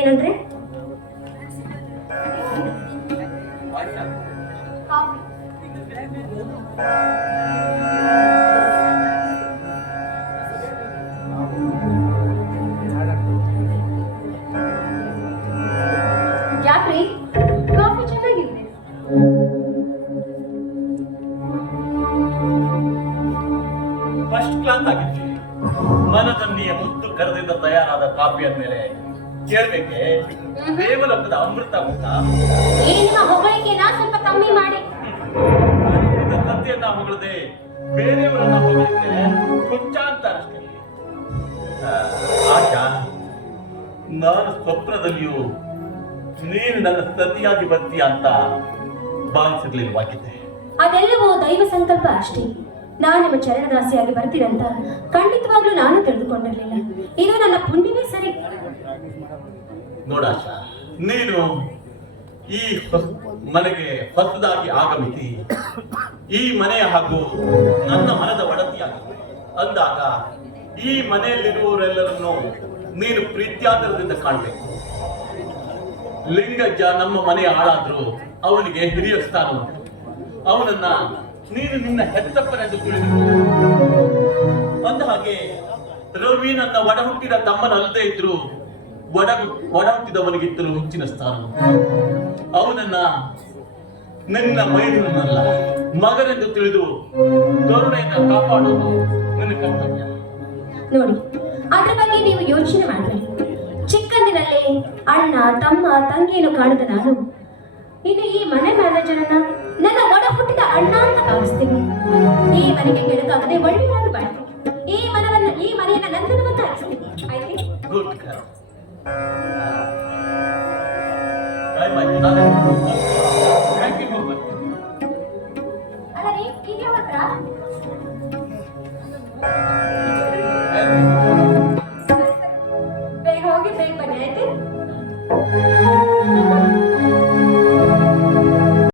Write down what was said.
ಏನಂದ್ರೆ ಯಾಕ್ರಿ ಕಾಫಿ ಚೆನ್ನಾಗಿದೆ. ಫಸ್ಟ್ ಕ್ಲಾಸ್ ಆಗಿತ್ತು. ಮನದನ್ನಿಯ ಮುತ್ತು ಕರದಿಂದ ತಯಾರಾದ ಕಾಫಿಯ ಮೇಲೆ ಕೇಳ್ಬೇಕೆ ದೇವಲೋಕದ ಅಮೃತ ಊಟ. ಈ ನಿಮ್ಮ ಹೊಗಳಿಕೆನ ಸ್ವಲ್ಪ ಕಮ್ಮಿ ಮಾಡಿ. ಕಥೆಯನ್ನ ಹೊಗಳದೆ ಬೇರೆಯವರನ್ನ ಹೊಗಳಿದ್ರೆ ಕೊಂಚ ಅಂತ ಅಷ್ಟೇ. ಆಶಾ, ನಾನು ಸ್ವಪ್ನದಲ್ಲಿಯೂ ನೀನು ನನ್ನ ಸತಿಯಾಗಿ ಬರ್ತೀಯ ಅಂತ ಭಾವಿಸಿರ್ಲಿಲ್ವಾಗಿದ್ದೆ. ಅದೆಲ್ಲವೂ ದೈವ ಸಂಕಲ್ಪ ಅಷ್ಟೇ. ನಾನು ನಿಮ್ಮ ಚರಣದಾಸಿಯಾಗಿ ಬರ್ತೀರಂತ ಖಂಡಿತವಾಗ್ಲೂ ನಾನು ತಿಳಿದುಕೊಂಡಿರಲಿಲ್ಲ. ಇದು ನನ್ನ ಪುಣ್ಯವೇ ಸರಿ. ನೋಡಾಶ, ನೀನು ಈ ಮನೆಗೆ ಹೊಸದಾಗಿ ಆಗಮಿಸಿ ಈ ಮನೆಯ ಹಾಗೂ ನನ್ನ ಮನದ ಒಡತಿಯಾಗಿದೆ ಅಂದಾಗ ಈ ಮನೆಯಲ್ಲಿರುವವರೆಲ್ಲರನ್ನು ನೀನು ಪ್ರೀತ್ಯಾದರದಿಂದ ಕಾಣಬೇಕು. ಲಿಂಗಜ್ಜ ನಮ್ಮ ಮನೆಯ ಆಳಾದ್ರೂ ಅವನಿಗೆ ಹಿರಿಯ ಸ್ಥಾನ ಉಂಟು. ಅವನನ್ನ ನೀನು ನಿನ್ನ ಹೆತ್ತಪ್ಪನೆಂದು ತಿಳಿದು ಅಂದ ಹಾಗೆ ರವಿ ನನ್ನ ಒಡ ಹುಟ್ಟಿದ ತಮ್ಮನಲ್ಲದೆ ಇದ್ರು ಒಡ ಹುಟ್ಟಿದವನಿಗಿದ್ದಲು ಹೆಚ್ಚಿನ ಸ್ಥಾನ. ಅವನನ್ನ ನಿನ್ನ ಮೈದುನಲ್ಲ ಮಗನೆಂದು ತಿಳಿದು ಕರುಣೆಯಿಂದ ಕಾಪಾಡೋದು ನನ್ನ ಕರ್ತವ್ಯ. ನೋಡಿ, ಅದ್ರ ಬಗ್ಗೆ ನೀವು ಯೋಚನೆ ಮಾಡಬೇಡಿ. ಚಿಕ್ಕಂದಿನಲ್ಲಿ ಅಣ್ಣ ತಮ್ಮ ತಂಗಿಯನ್ನು ಕಾಣದ ನಾನು ಇನ್ನು ಈ ಮನೆ ಮ್ಯಾನೇಜರನ್ನ ನನ್ನ ಒಡ ಹುಟ್ಟಿದ ಅಣ್ಣ ಅಂತ ಭಾವಿಸ್ತೀನಿ. ಈ ಮನೆಗೆ ಕೆಡಕಾಗದೆ ಒಳ್ಳೆಯದಾಗಿ ಬಾಳ್ತೀನಿ. ಈ ಮನೆಯನ್ನ ನಂದನವನ್ನ ಆರಿಸ್ತೀನಿ. ಆಯ್ತು? ಗುಡ್ ಅಲ್ಲ ರೀ, ಈಗ ಮಾತ್ರ ಬೇಗ ಹೋಗಿ ಬೇಗ ಬನ್ನಿ. ಆಯ್ತು?